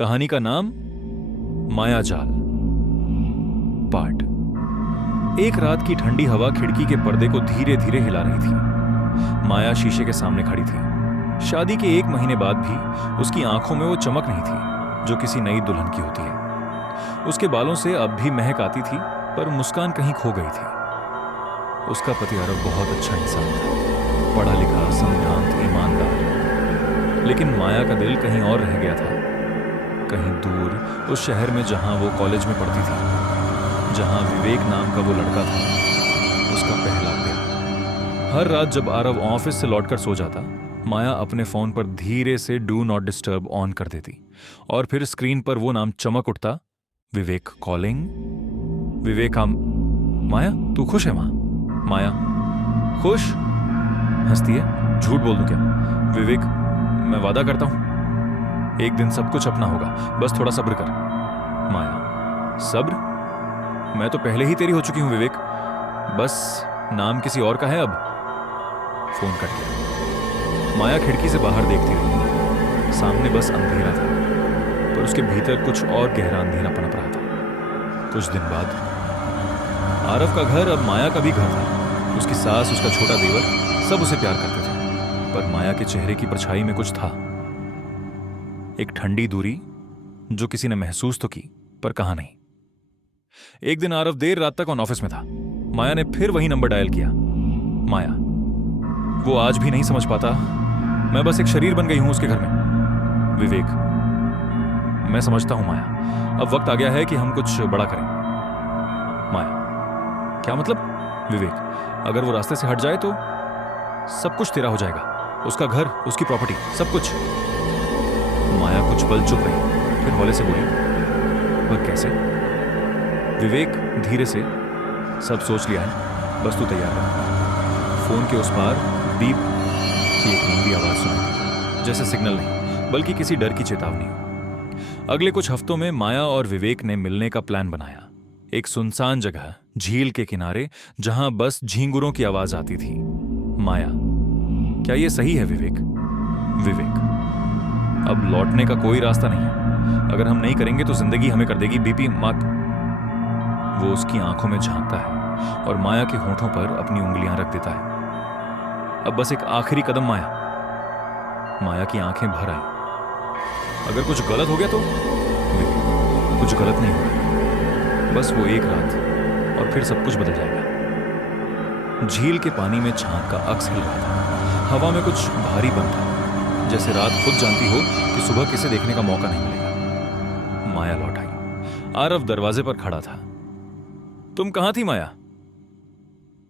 कहानी का नाम मायाजाल। पार्ट। एक रात की ठंडी हवा खिड़की के पर्दे को धीरे धीरे हिला रही थी। माया शीशे के सामने खड़ी थी। शादी के 1 महीने बाद भी उसकी आंखों में वो चमक नहीं थी जो किसी नई दुल्हन की होती है। उसके बालों से अब भी महक आती थी, पर मुस्कान कहीं खो गई थी। उसका पति अरब बहुत अच्छा इंसान था, पढ़ा लिखा, संभ्रांत, ईमानदार। लेकिन माया का दिल कहीं और रह गया था, कहीं दूर, उस शहर में जहां वो कॉलेज में पढ़ती थी, जहां विवेक नाम का वो लड़का था, उसका पहला प्यार। हर रात जब आरव ऑफिस से लौटकर सो जाता, माया अपने फोन पर धीरे से डू नॉट डिस्टर्ब ऑन कर देती और फिर स्क्रीन पर वो नाम चमक उठता, विवेक कॉलिंग। विवेक हम। माया तू खुश है मां? माया खुश? हंसती है। झूठ बोल दूं क्या? विवेक मैं वादा करता हूं एक दिन सब कुछ अपना होगा, बस थोड़ा सब्र कर। माया सब्र? मैं तो पहले ही तेरी हो चुकी हूं विवेक, बस नाम किसी और का है अब। फोन कट गया। माया खिड़की से बाहर देखती रही। सामने बस अंधेरा था, पर उसके भीतर कुछ और गहरा अंधेरा पनप रहा था। कुछ दिन बाद आरव का घर अब माया का भी घर था। उसकी सास, उसका छोटा देवर, सब उसे प्यार करते थे, पर माया के चेहरे की परछाई में कुछ था, एक ठंडी दूरी जो किसी ने महसूस तो की पर कहा नहीं। एक दिन आरव देर रात तक ऑन ऑफिस में था। माया ने फिर वही नंबर डायल किया। माया। वो आज भी नहीं समझ पाता, मैं बस एक शरीर बन गई हूं उसके घर में। विवेक। मैं समझता हूं माया, अब वक्त आ गया है कि हम कुछ बड़ा करें। माया। क्या मतलब? विवेक, अगर वो रास्ते से हट जाए तो सब कुछ तेरा हो जाएगा, उसका घर, उसकी प्रॉपर्टी, सब कुछ। माया कुछ पल चुप रही, फिर हौले से बोली, पर कैसे? विवेक धीरे से, सब सोच लिया है, बस तू तैयार रह। फोन के उस पार बीप की एक लंबी आवाज सुनाई, जैसे सिग्नल नहीं बल्कि किसी डर की चेतावनी। अगले कुछ हफ्तों में माया और विवेक ने मिलने का प्लान बनाया। एक सुनसान जगह, झील के किनारे, जहां बस झींगुरों की आवाज आती थी। माया। क्या यह सही है विवेक? विवेक। अब लौटने का कोई रास्ता नहीं है। अगर हम नहीं करेंगे तो जिंदगी हमें कर देगी बीपी मात। वो उसकी आंखों में झांकता है और माया के होठों पर अपनी उंगलियां रख देता है। अब बस एक आखिरी कदम माया। माया की आंखें भर आई। अगर कुछ गलत हो गया तो? कुछ गलत नहीं होगा, बस वो एक रात और फिर सब कुछ बदल जाएगा। झील के पानी में चांद का अक्स हिल रहा था। हवा में कुछ भारी बन था, जैसे रात खुद जानती हो कि सुबह किसे देखने का मौका नहीं मिलेगा। माया लौट आई। आरव दरवाजे पर खड़ा था। तुम कहां थी माया?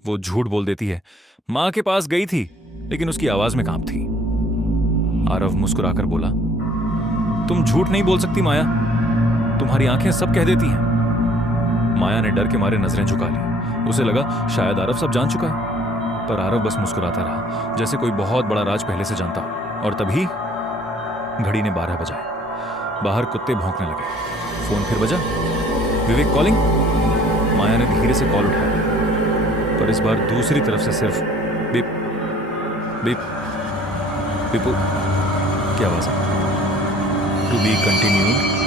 वो झूठ बोल देती है। मां के पास गई थी, लेकिन उसकी आवाज में कांप थी। आरव मुस्कुराकर बोला, तुम झूठ नहीं बोल सकती माया, तुम्हारी आंखें सब कह देती हैं। माया ने डर के मारे नजरें झुका ली। उसे लगा शायद आरव सब जान चुका है, पर आरव बस मुस्कुराता रहा, जैसे कोई बहुत बड़ा राज पहले से जानता हो। और तभी घड़ी ने 12 बजाए। बाहर कुत्ते भौंकने लगे। फोन फिर बजा। विवेक कॉलिंग। माया ने धीरे से कॉल उठाया, पर इस बार दूसरी तरफ से सिर्फ बीप बीप बीपू की आवाज है। To be continued.